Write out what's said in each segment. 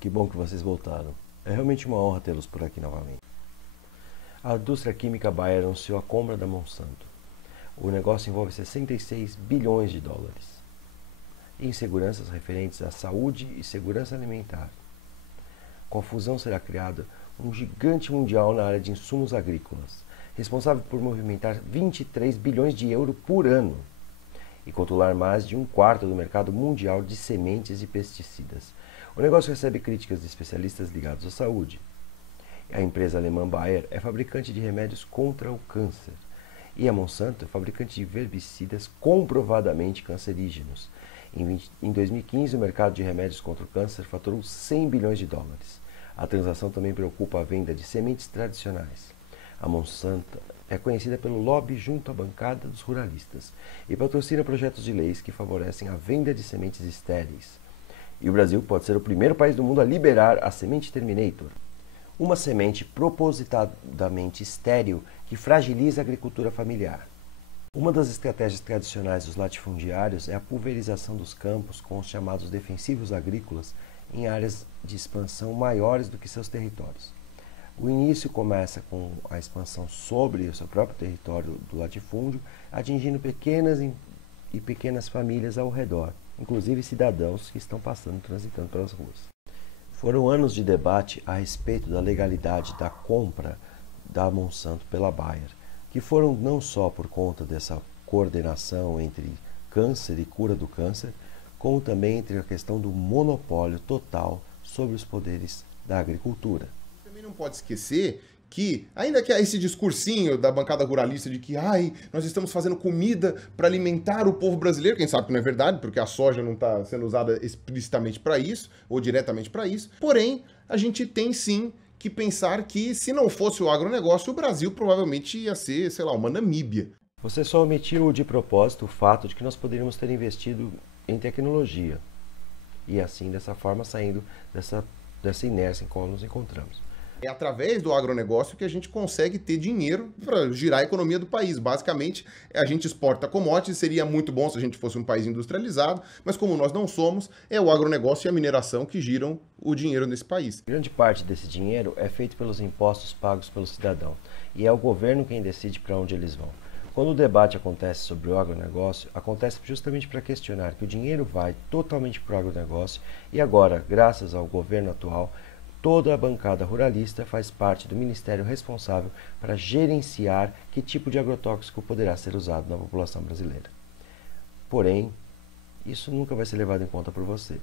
que bom que vocês voltaram. É realmente uma honra tê-los por aqui novamente. A indústria química Bayer anunciou a compra da Monsanto. O negócio envolve 66 bilhões de dólares. Inseguranças referentes à saúde e segurança alimentar. Com a fusão será criado um gigante mundial na área de insumos agrícolas, responsável por movimentar 23 bilhões de euros por ano e controlar mais de um quarto do mercado mundial de sementes e pesticidas. O negócio recebe críticas de especialistas ligados à saúde. A empresa alemã Bayer é fabricante de remédios contra o câncer e a Monsanto é fabricante de herbicidas comprovadamente cancerígenos. Em 2015, o mercado de remédios contra o câncer faturou 100 bilhões de dólares. A transação também preocupa a venda de sementes tradicionais. A Monsanto é conhecida pelo lobby junto à bancada dos ruralistas e patrocina projetos de leis que favorecem a venda de sementes estéreis. E o Brasil pode ser o primeiro país do mundo a liberar a semente Terminator, uma semente propositadamente estéril que fragiliza a agricultura familiar. Uma das estratégias tradicionais dos latifundiários é a pulverização dos campos com os chamados defensivos agrícolas em áreas de expansão maiores do que seus territórios. O início começa com a expansão sobre o seu próprio território do latifúndio, atingindo pequenas famílias ao redor, inclusive cidadãos que estão transitando pelas ruas. Foram anos de debate a respeito da legalidade da compra da Monsanto pela Bayer, que foram não só por conta dessa coordenação entre câncer e cura do câncer, como também entre a questão do monopólio total sobre os poderes da agricultura. Também não pode esquecer que, ainda que esse discursinho da bancada ruralista de que nós estamos fazendo comida para alimentar o povo brasileiro, quem sabe que não é verdade, porque a soja não está sendo usada explicitamente para isso, ou diretamente para isso, porém, a gente tem sim que pensar que, se não fosse o agronegócio, o Brasil provavelmente ia ser, sei lá, uma Namíbia. Você só omitiu de propósito o fato de que nós poderíamos ter investido em tecnologia e assim, dessa forma, saindo dessa inércia em qual nos encontramos. É através do agronegócio que a gente consegue ter dinheiro para girar a economia do país. Basicamente, a gente exporta commodities, seria muito bom se a gente fosse um país industrializado, mas como nós não somos, é o agronegócio e a mineração que giram o dinheiro nesse país. Grande parte desse dinheiro é feito pelos impostos pagos pelo cidadão, e é o governo quem decide para onde eles vão. Quando o debate acontece sobre o agronegócio, acontece justamente para questionar que o dinheiro vai totalmente para o agronegócio e agora, graças ao governo atual, toda a bancada ruralista faz parte do ministério responsável para gerenciar que tipo de agrotóxico poderá ser usado na população brasileira. Porém, isso nunca vai ser levado em conta por você.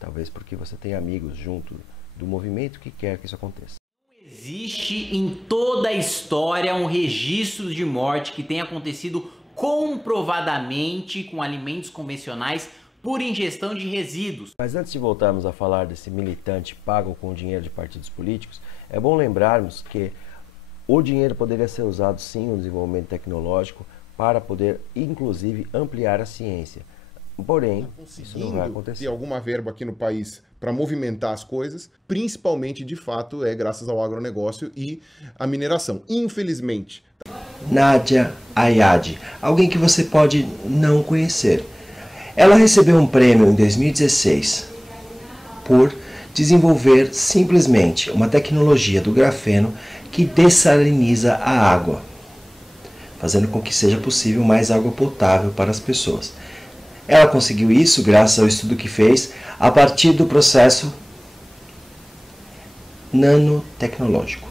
Talvez porque você tem amigos junto do movimento que quer que isso aconteça. Não existe em toda a história um registro de morte que tenha acontecido comprovadamente com alimentos convencionais por ingestão de resíduos. Mas antes de voltarmos a falar desse militante pago com o dinheiro de partidos políticos, é bom lembrarmos que o dinheiro poderia ser usado sim no desenvolvimento tecnológico para poder, inclusive, ampliar a ciência. Porém, isso não vai acontecer. Ter alguma verba aqui no país para movimentar as coisas, principalmente, de fato, é graças ao agronegócio e à mineração. Infelizmente. Nadia Ayad, alguém que você pode não conhecer. Ela recebeu um prêmio em 2016 por desenvolver simplesmente uma tecnologia do grafeno que dessaliniza a água, fazendo com que seja possível mais água potável para as pessoas. Ela conseguiu isso graças ao estudo que fez a partir do processo nanotecnológico.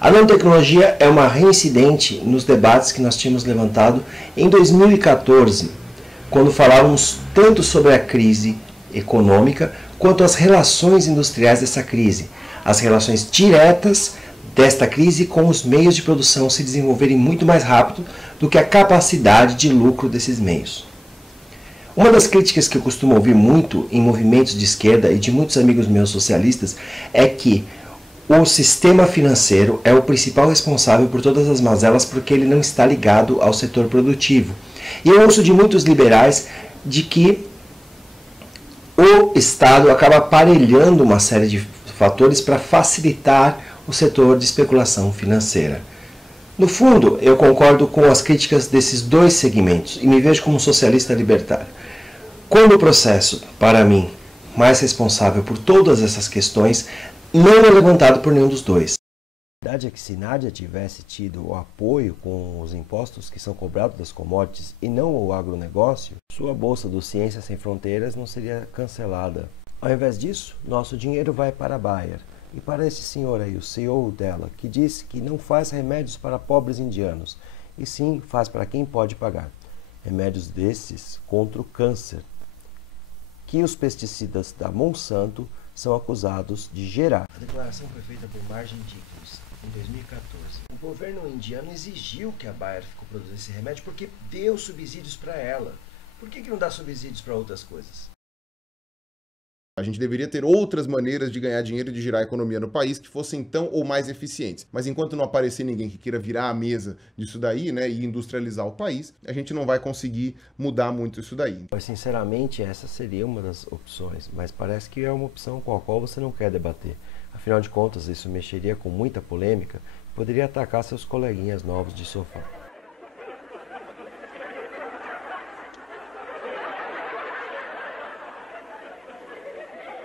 A nanotecnologia é uma reincidente nos debates que nós tínhamos levantado em 2014, quando falávamos tanto sobre a crise econômica quanto as relações industriais dessa crise, as relações diretas desta crise com os meios de produção se desenvolverem muito mais rápido do que a capacidade de lucro desses meios. Uma das críticas que eu costumo ouvir muito em movimentos de esquerda e de muitos amigos meus socialistas é que o sistema financeiro é o principal responsável por todas as mazelas porque ele não está ligado ao setor produtivo. E eu ouço de muitos liberais de que o Estado acaba aparelhando uma série de fatores para facilitar o setor de especulação financeira. No fundo, eu concordo com as críticas desses dois segmentos e me vejo como um socialista libertário. Quando o processo, para mim, mais responsável por todas essas questões não é levantado por nenhum dos dois. A verdade é que se Nádia tivesse tido o apoio com os impostos que são cobrados das commodities e não o agronegócio, sua bolsa do Ciência Sem Fronteiras não seria cancelada. Ao invés disso, nosso dinheiro vai para a Bayer e para esse senhor aí, o CEO dela, que disse que não faz remédios para pobres indianos, e sim faz para quem pode pagar. Remédios desses contra o câncer, que os pesticidas da Monsanto são acusados de gerar. A declaração foi feita por Margin Dickens em 2014. O governo indiano exigiu que a Bayer produzisse remédio porque deu subsídios para ela. Por que não dá subsídios para outras coisas? A gente deveria ter outras maneiras de ganhar dinheiro e de girar a economia no país que fossem tão ou mais eficientes. Mas enquanto não aparecer ninguém que queira virar a mesa disso daí, né, e industrializar o país, a gente não vai conseguir mudar muito isso daí. Mas, sinceramente, essa seria uma das opções, mas parece que é uma opção com a qual você não quer debater. Afinal de contas, isso mexeria com muita polêmica e poderia atacar seus coleguinhas novos de sofá.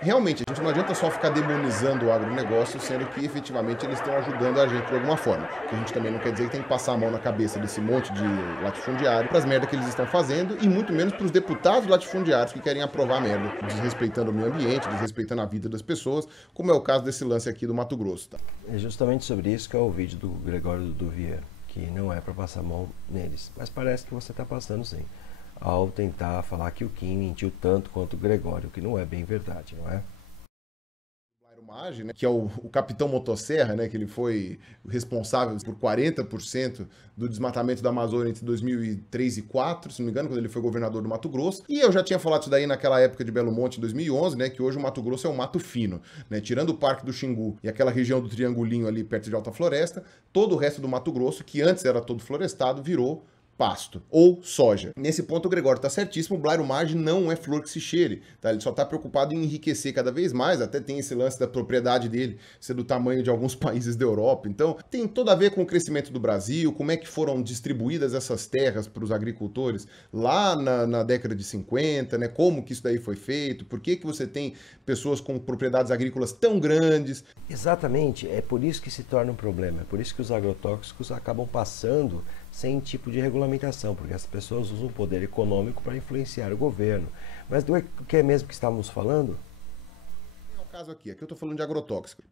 Realmente, a gente não adianta só ficar demonizando o agronegócio, sendo que efetivamente eles estão ajudando a gente de alguma forma. Que a gente também não quer dizer que tem que passar a mão na cabeça desse monte de latifundiário para as merdas que eles estão fazendo e muito menos para os deputados latifundiários que querem aprovar merda, desrespeitando o meio ambiente, desrespeitando a vida das pessoas, como é o caso desse lance aqui do Mato Grosso. Tá? É justamente sobre isso que é o vídeo do Gregório Duvier, que não é para passar a mão neles, mas parece que você está passando sim, ao tentar falar que o Kim mentiu tanto quanto o Gregório, que não é bem verdade, não é? Maggi, né, que é o capitão motosserra, né, que ele foi responsável por 40% do desmatamento da Amazônia entre 2003 e 2004, se não me engano, quando ele foi governador do Mato Grosso. E eu já tinha falado isso daí naquela época de Belo Monte, em 2011, né, que hoje o Mato Grosso é um mato fino, né, tirando o Parque do Xingu e aquela região do Triangulinho ali perto de Alta Floresta, todo o resto do Mato Grosso, que antes era todo florestado, virou pasto ou soja. Nesse ponto o Gregório está certíssimo, o Blairo Maggi não é flor que se cheire, tá? Ele só está preocupado em enriquecer cada vez mais, até tem esse lance da propriedade dele ser do tamanho de alguns países da Europa, então tem tudo a ver com o crescimento do Brasil, como é que foram distribuídas essas terras para os agricultores lá na década de 50, né? Como que isso daí foi feito, por que você tem pessoas com propriedades agrícolas tão grandes. Exatamente, é por isso que se torna um problema, é por isso que os agrotóxicos acabam passando sem tipo de regulamentação, porque as pessoas usam o poder econômico para influenciar o governo. Mas do que é mesmo que estávamos falando? É o caso aqui eu estou falando de agrotóxico.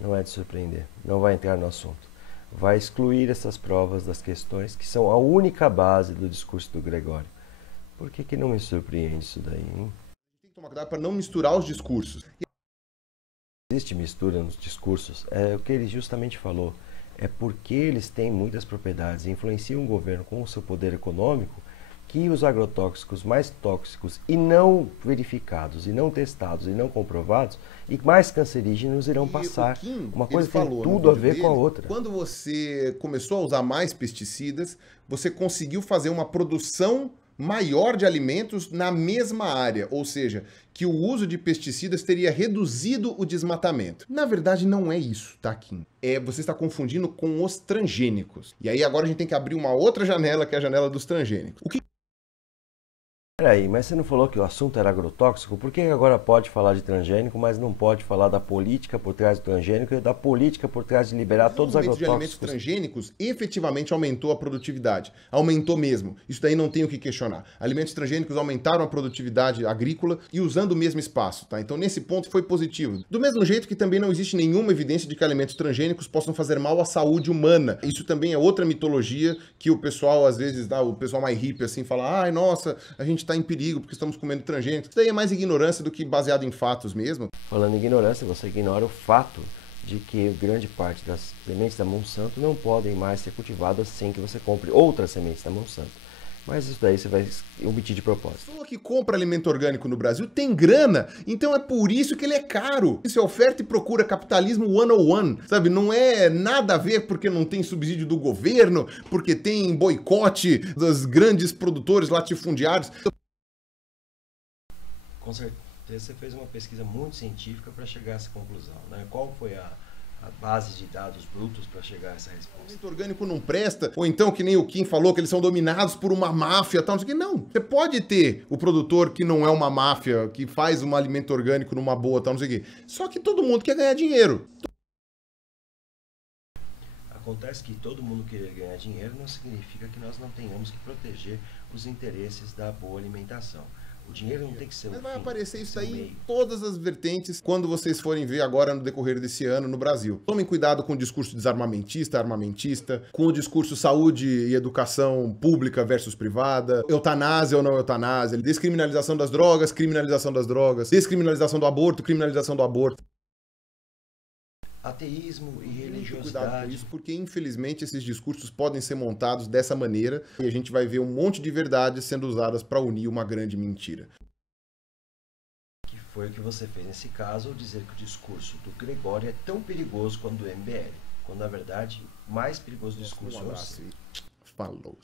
Não é de surpreender, não vai entrar no assunto. Vai excluir essas provas das questões que são a única base do discurso do Gregório. Por que não me surpreende isso daí, hein? Tem que tomar cuidado para não misturar os discursos. Existe mistura nos discursos, é o que ele justamente falou. É porque eles têm muitas propriedades e influenciam o governo com o seu poder econômico que os agrotóxicos mais tóxicos e não verificados, e não testados, e não comprovados, e mais cancerígenos irão passar. Uma coisa tem tudo a ver com a outra. Quando você começou a usar mais pesticidas, você conseguiu fazer uma produção maior de alimentos na mesma área, ou seja, que o uso de pesticidas teria reduzido o desmatamento. Na verdade, não é isso, tá, Kim? Você está confundindo com os transgênicos. E aí agora a gente tem que abrir uma outra janela, que é a janela dos transgênicos. Peraí, mas você não falou que o assunto era agrotóxico? Por que agora pode falar de transgênico, mas não pode falar da política por trás do transgênico e da política por trás de liberar todos os agrotóxicos? O aumento de alimentos transgênicos efetivamente aumentou a produtividade. Aumentou mesmo. Isso daí não tem o que questionar. Alimentos transgênicos aumentaram a produtividade agrícola e usando o mesmo espaço, tá? Então nesse ponto foi positivo. Do mesmo jeito que também não existe nenhuma evidência de que alimentos transgênicos possam fazer mal à saúde humana. Isso também é outra mitologia que o pessoal, às vezes, o pessoal mais hippie assim, fala, ai, nossa, a gente está em perigo porque estamos comendo transgênicos. Isso daí é mais ignorância do que baseado em fatos mesmo. Falando em ignorância, você ignora o fato de que grande parte das sementes da Monsanto não podem mais ser cultivadas sem que você compre outras sementes da Monsanto. Mas isso daí você vai omitir de propósito. A pessoa que compra alimento orgânico no Brasil tem grana, então é por isso que ele é caro. Isso é oferta e procura, capitalismo 101, sabe? Não é nada a ver porque não tem subsídio do governo, porque tem boicote dos grandes produtores latifundiários. Com certeza você fez uma pesquisa muito científica para chegar a essa conclusão, né? Qual foi a base de dados brutos para chegar a essa O resposta. alimento orgânico não presta, ou então que nem o Kim falou, que eles são dominados por uma máfia, tal, não sei o que. Não, você pode ter o produtor que não é uma máfia, que faz um alimento orgânico numa boa, tal, não sei o que. Só que todo mundo quer ganhar dinheiro. Acontece que todo mundo querer ganhar dinheiro não significa que nós não tenhamos que proteger os interesses da boa alimentação. O dinheiro não tem que ser Mas um vai fim, aparecer tem que isso ser um aí meio. em todas as vertentes quando vocês forem ver agora no decorrer desse ano no Brasil. Tomem cuidado com o discurso desarmamentista, armamentista, com o discurso saúde e educação pública versus privada, eutanásia ou não eutanásia, descriminalização das drogas, criminalização das drogas, descriminalização do aborto, criminalização do aborto. Ateísmo e Muito cuidado com religiosidade. isso, porque infelizmente esses discursos podem ser montados dessa maneira e a gente vai ver um monte de verdades sendo usadas para unir uma grande mentira. Que foi o que você fez nesse caso, ao dizer que o discurso do Gregório é tão perigoso quanto o do MBL, quando na verdade mais perigoso o discurso Um é o abraço seu. e falou.